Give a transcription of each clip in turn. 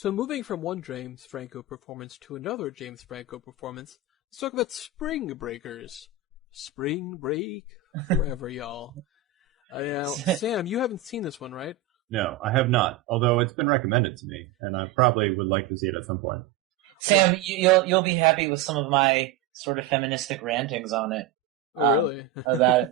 So moving from one James Franco performance to another James Franco performance, let's talk about Spring Breakers. Spring break forever, y'all. Sam, you haven't seen this one, right? No, I have not. Although it's been recommended to me, and I probably would like to see it at some point. Sam, you'll be happy with some of my sort of feministic rantings on it. Oh, really? About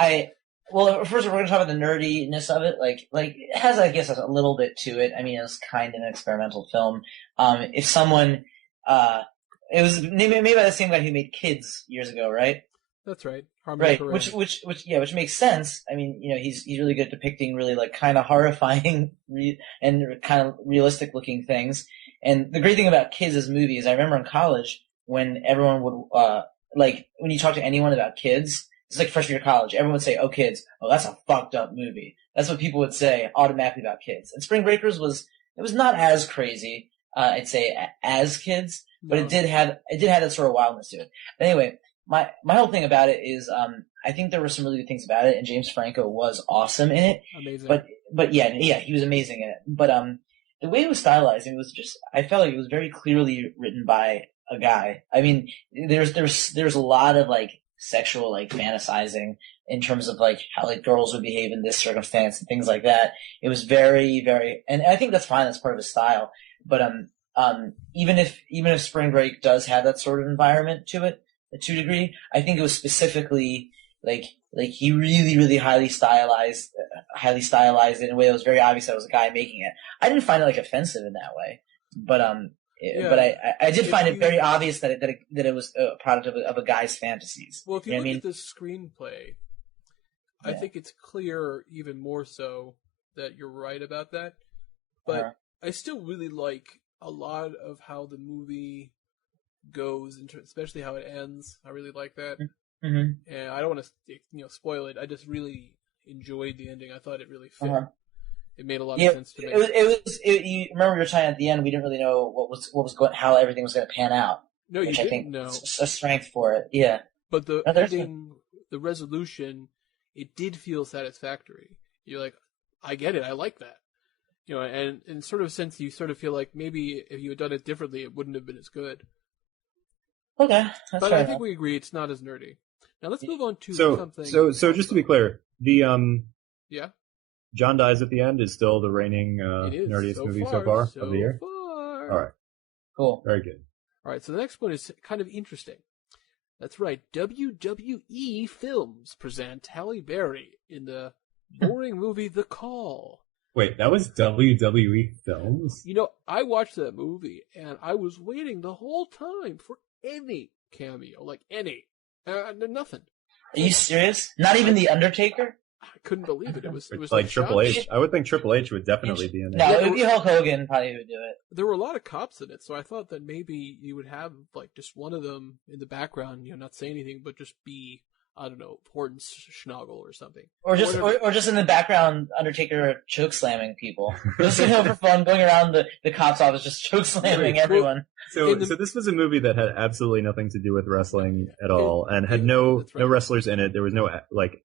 it. Well, first we're going to talk about the nerdiness of it. Like it has, I guess, a little bit to it. I mean, it's kind of an experimental film. If someone, it was made by the same guy who made Kids years ago, right? That's right. Right. Which makes sense. I mean, he's really good at depicting really like kind of horrifying and kind of realistic looking things. And the great thing about Kids as movies, I remember in college when everyone would, when you talk to anyone about Kids, it's like freshman year of college. Everyone would say, "Oh, Kids. Oh, that's a fucked up movie." That's what people would say automatically about Kids. And Spring Breakers was not as crazy, I'd say, as Kids, but it did have that sort of wildness to it. But anyway, my whole thing about it is, I think there were some really good things about it, and James Franco was awesome in it. Amazing. But yeah, he was amazing in it. But the way it was stylized, it was just, I felt like it was very clearly written by a guy. I mean, there's a lot of like sexual like fantasizing in terms of like how like girls would behave in this circumstance and things like that. It was very, very, and I think that's fine. That's part of his style. But even if Spring Break does have that sort of environment to it to a degree, I think it was specifically like he really, really highly stylized it in a way that was very obvious that it was a guy making it. I didn't find it like offensive in that way, but I did find it very obvious that it was a product of a guy's fantasies. Well, if you look at the screenplay, I think it's clear even more so that you're right about that. But I still really like a lot of how the movie goes, especially how it ends. I really like that. Mm-hmm. And I don't want to spoil it. I just really enjoyed the ending. I thought it really fit. It made a lot of sense to me. You remember you were saying at the end we didn't really know what was going, how everything was going to pan out. No, which you I didn't think know. Is a strength for it. Yeah. But the ending, the resolution, it did feel satisfactory. You're like, I get it. I like that. And in sort of sense, you sort of feel like maybe if you had done it differently, it wouldn't have been as good. Okay, but I think we agree it's not as nerdy. Now let's move on to something. So just to be clear, the yeah, John dies at the end is still the reigning nerdiest movie so far of the year. All right, cool, very good. All right, so the next one is kind of interesting. That's right, WWE Films present Halle Berry in the boring movie The Call. Wait, that was WWE Films? I watched that movie, and I was waiting the whole time for any cameo, like any. Nothing. Are you serious? Not even The Undertaker? I couldn't believe it. It was like Triple H. I would think Triple H would definitely be in it. No, it would be Hulk Hogan probably would do it. There were a lot of cops in it, so I thought that maybe you would have like just one of them in the background, not say anything, but just be, I don't know, Hornswoggle or something. Or just in the background, Undertaker choke slamming people. Just for fun, going around the cops' office, just choke slamming everyone. So this was a movie that had absolutely nothing to do with wrestling at all, and had no wrestlers in it. There was no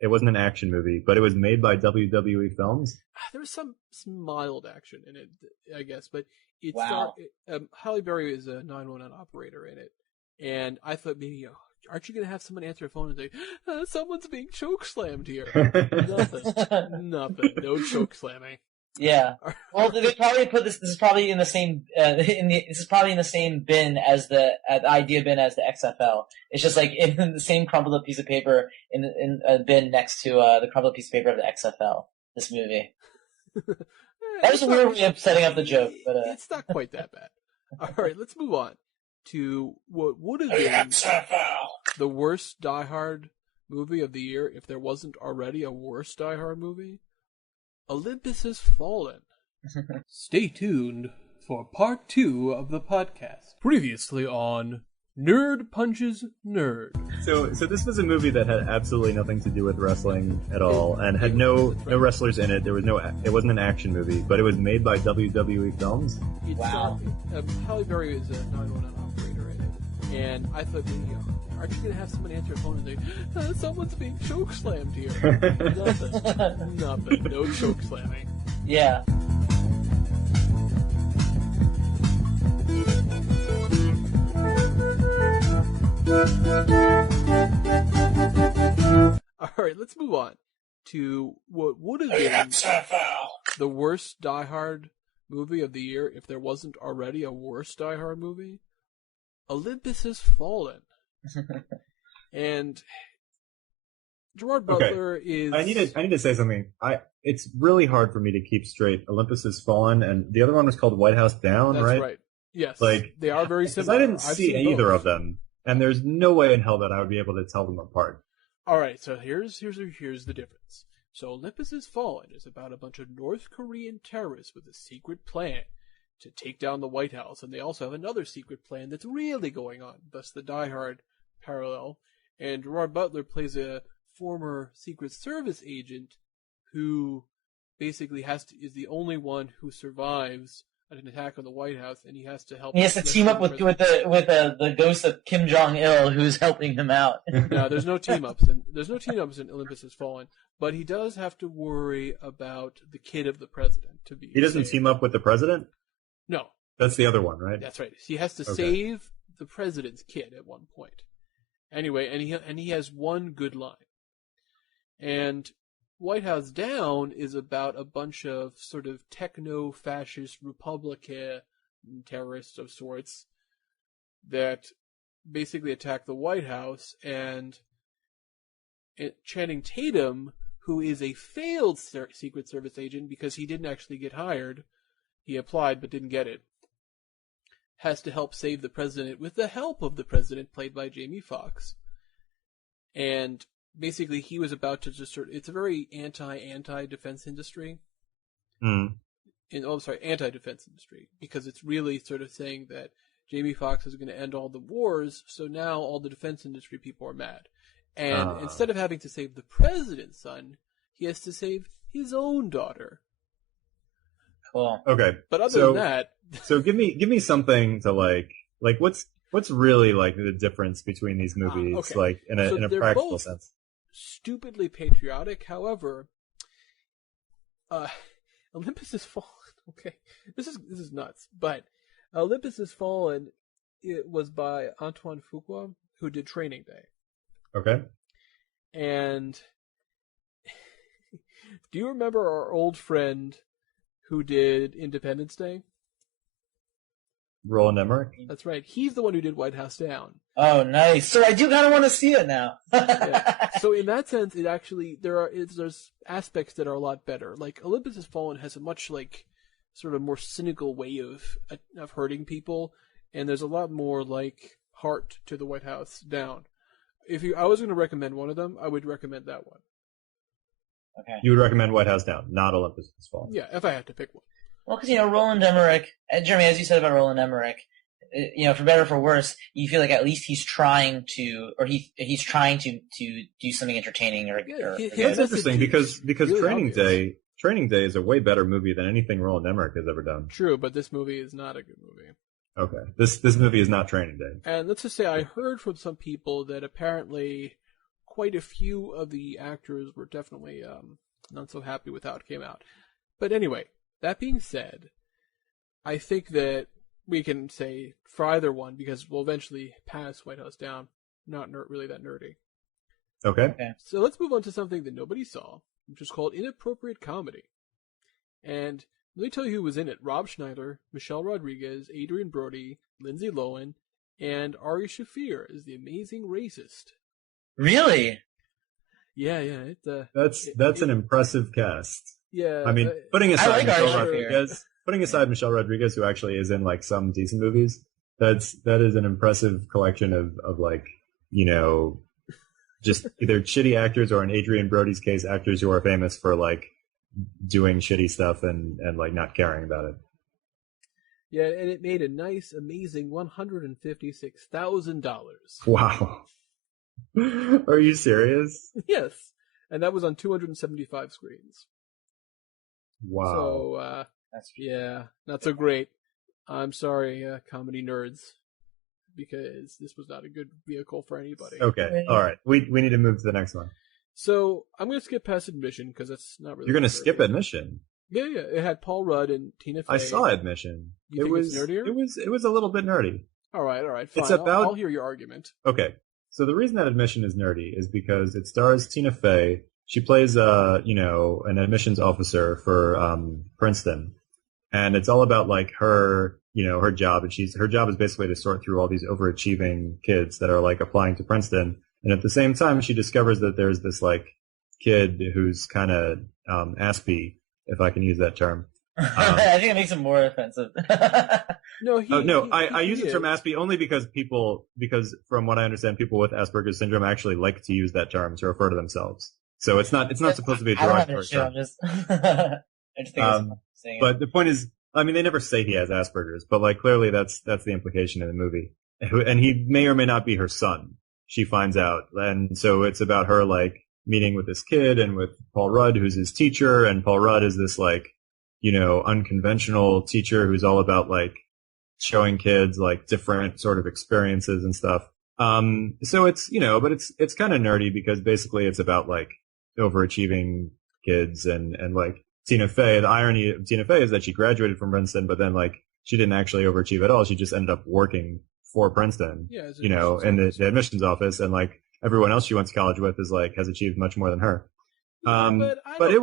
it wasn't an action movie, but it was made by WWE Films. There was some mild action in it, I guess, but it's Halle Berry is a 911 operator in it, and I thought maybe. Aren't you going to have someone answer a phone and say, someone's being choke slammed here? Nothing. No choke slamming. Yeah. Well, they probably put this is probably in the same, this is probably in the same bin as the idea bin as the XFL. It's just like in the same crumpled up piece of paper in a bin next to, the crumpled up piece of paper of the XFL, this movie. That was a weird way of setting up the joke, but, it's not quite that bad. All right, let's move on to what would have been the worst Die Hard movie of the year if there wasn't already a worse Die Hard movie. Olympus Has Fallen. Stay tuned for part 2 of the podcast. Previously on Nerd Punches Nerd. So this was a movie that had absolutely nothing to do with wrestling at all, and had no wrestlers in it. There was it wasn't an action movie, but it was made by WWE Films. Wow. Halle Berry is a 911 operator in it, and I thought, aren't you going to have someone answer a phone and say, someone's being choke slammed here? Nothing. No choke slamming. Yeah. All right, let's move on to what would have been the worst Die Hard movie of the year if there wasn't already a worse Die Hard movie. Olympus Has Fallen. And Gerard Butler is... I need to say something. It's really hard for me to keep straight. Olympus Has Fallen, and the other one was called White House Down, That's right? right. Yes. Like, they are very similar. I didn't see either of them, and there's no way in hell that I would be able to tell them apart. All right, so here's the difference. So Olympus Has Fallen is about a bunch of North Korean terrorists with a secret plan to take down the White House, and they also have another secret plan that's really going on, thus the Die Hard parallel. And Gerard Butler plays a former Secret Service agent who basically is the only one who survives an attack on the White House, and he has to help. He has to team up with the ghost of Kim Jong-il, who's helping him out. No, there's no team ups, and there's no team ups in Olympus Has Fallen. But he does have to worry about the kid of the president to be. He doesn't team up with the president? No, that's the other one, right? That's right. He has to save the president's kid at one point. Anyway, and he has one good line. And White House Down is about a bunch of sort of techno-fascist Republican terrorists of sorts that basically attack the White House, and Channing Tatum, who is a failed Secret Service agent because he didn't actually get hired, he applied but didn't get it, has to help save the president with the help of the president, played by Jamie Foxx. And basically, he was about to just it's a very anti-defense industry. Anti-defense industry, because it's really sort of saying that Jamie Foxx is going to end all the wars, so now all the defense industry people are mad. And instead of having to save the president's son, he has to save his own daughter. Cool. Okay. But other than that... So give me something to like what's really like the difference between these movies, like in a practical sense? Stupidly patriotic. However, Olympus Has Fallen. Okay, this is nuts. But Olympus Has Fallen. It was by Antoine Fuqua, who did Training Day. Okay. And do you remember our old friend who did Independence Day? Roland Emmerich? That's right. He's the one who did White House Down. Oh, nice. So I do kind of want to see it now. Yeah. So in that sense, it actually there's aspects that are a lot better. Like Olympus Has Fallen has a much like sort of more cynical way of hurting people, and there's a lot more like heart to the White House Down. I was going to recommend one of them, I would recommend that one. Okay. You would recommend White House Down, not Olympus Has Fallen. Yeah, if I had to pick one. Well, because, Roland Emmerich, Jeremy, as you said about Roland Emmerich, for better or for worse, you feel like at least he's trying to, or he's trying to do something entertaining or it's interesting because really Training Day is a way better movie than anything Roland Emmerich has ever done. True, but this movie is not a good movie. Okay. This movie is not Training Day. And let's just say I heard from some people that apparently quite a few of the actors were definitely not so happy with how it came out. But anyway, that being said, I think that we can say for either one, because we'll eventually pass White House Down, not really that nerdy. Okay. So let's move on to something that nobody saw, which is called Inappropriate Comedy. And let me tell you who was in it. Rob Schneider, Michelle Rodriguez, Adrian Brody, Lindsay Lohan, and Ari Shaffir as the amazing racist. Really? Yeah. That's an impressive cast. Yeah. I mean, putting aside Michelle Rodriguez, who actually is in like some decent movies, that is an impressive collection of like, just either shitty actors or in Adrian Brody's case, actors who are famous for like doing shitty stuff and like not caring about it. Yeah, and it made a nice, amazing $156,000. Wow. Are you serious? Yes. And that was on 275 screens. Wow. So, not so great. I'm sorry, comedy nerds, because this was not a good vehicle for anybody. Okay, all right. We need to move to the next one. So I'm going to skip past Admission because that's not really. You're going to skip Admission? Yeah. It had Paul Rudd and Tina Fey. I saw Admission. You think it's nerdier? It was a little bit nerdy. All right, fine. It's about... I'll hear your argument. Okay, so the reason that Admission is nerdy is because it stars Tina Fey. She plays, an admissions officer for Princeton, and it's all about like her, her job, and her job is basically to sort through all these overachieving kids that are like applying to Princeton, and at the same time, she discovers that there's this like kid who's kind of aspy, if I can use that term. I think it makes him more offensive. I use the term aspie only because from what I understand, people with Asperger's syndrome actually like to use that term to refer to themselves. So it's not supposed to be a derogatory term. I just think but the point is, I mean, they never say he has Asperger's, but like clearly that's the implication in the movie. And he may or may not be her son. She finds out, and so it's about her like meeting with this kid and with Paul Rudd, who's his teacher, and Paul Rudd is this like, unconventional teacher who's all about like showing kids like different sort of experiences and stuff. So it's, but it's kind of nerdy because basically it's about like overachieving kids and like Tina Fey. The irony of Tina Fey is that she graduated from Princeton, but then like she didn't actually overachieve at all. She just ended up working for Princeton, in the admissions office, and like everyone else she went to college with is like has achieved much more than her. But it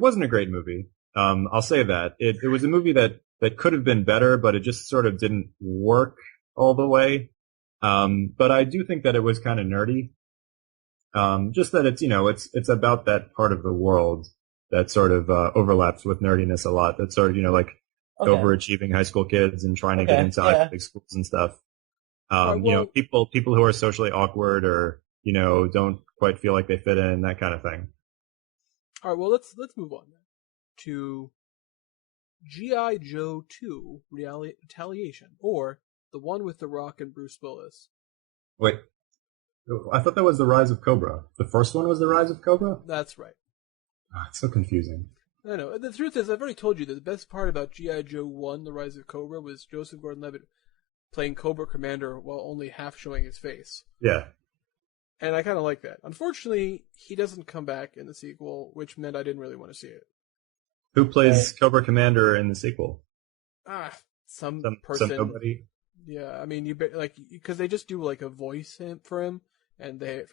wasn't a great movie. I'll say that it was a movie that could have been better, but it just sort of didn't work all the way. But I do think that it was kind of nerdy. Just that it's about that part of the world that sort of overlaps with nerdiness a lot. That's sort of like overachieving high school kids and trying to get into Ivy League schools and stuff. People who are socially awkward or don't quite feel like they fit in, that kind of thing. All right, well let's move on then to G.I. Joe 2 Retaliation, or the one with The Rock and Bruce Willis. Wait, I thought that was The Rise of Cobra. The first one was The Rise of Cobra? That's right. Oh, it's so confusing. I know. The truth is, I've already told you that the best part about G.I. Joe 1, The Rise of Cobra, was Joseph Gordon-Levitt playing Cobra Commander while only half showing his face. Yeah. And I kind of like that. Unfortunately, he doesn't come back in the sequel, which meant I didn't really want to see it. Who plays Cobra Commander in the sequel? Some person. Some nobody? Yeah, I mean, because they just do like a voice for him, and they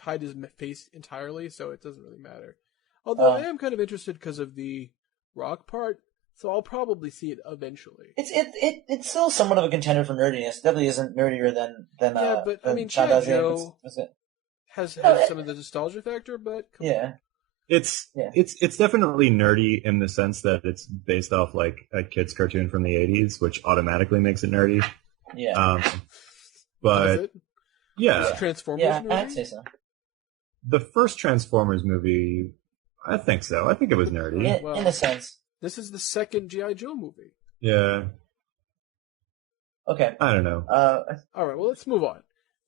hide his face entirely, so it doesn't really matter. Although I am kind of interested because of the Rock part, so I'll probably see it eventually. It's still somewhat of a contender for nerdiness. It definitely isn't nerdier than yeah, but I mean, G.I. Joe has some of the nostalgia factor, but It's definitely nerdy in the sense that it's based off like a kid's cartoon from the 80s, which automatically makes it nerdy. Yeah. But yeah, Transformers. Yeah, movie? I'd say so. The first Transformers movie, I think so. I think it was nerdy. In a sense. This is the second G.I. Joe movie. Yeah. Okay. I don't know. All right, well, let's move on.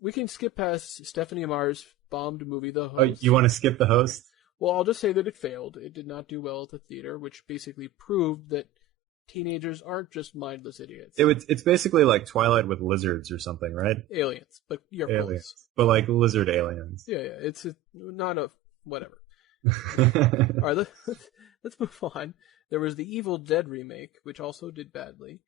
We can skip past Stephanie Meyer's bombed movie, The Host. Oh, you want to skip The Host? Well, I'll just say that it failed. It did not do well at the theater, which basically proved that teenagers aren't just mindless idiots. It's basically like Twilight with lizards or something, right? Aliens, but you're aliens, but like lizard aliens. Yeah. It's not a whatever. All right, let's move on. There was the Evil Dead remake, which also did badly.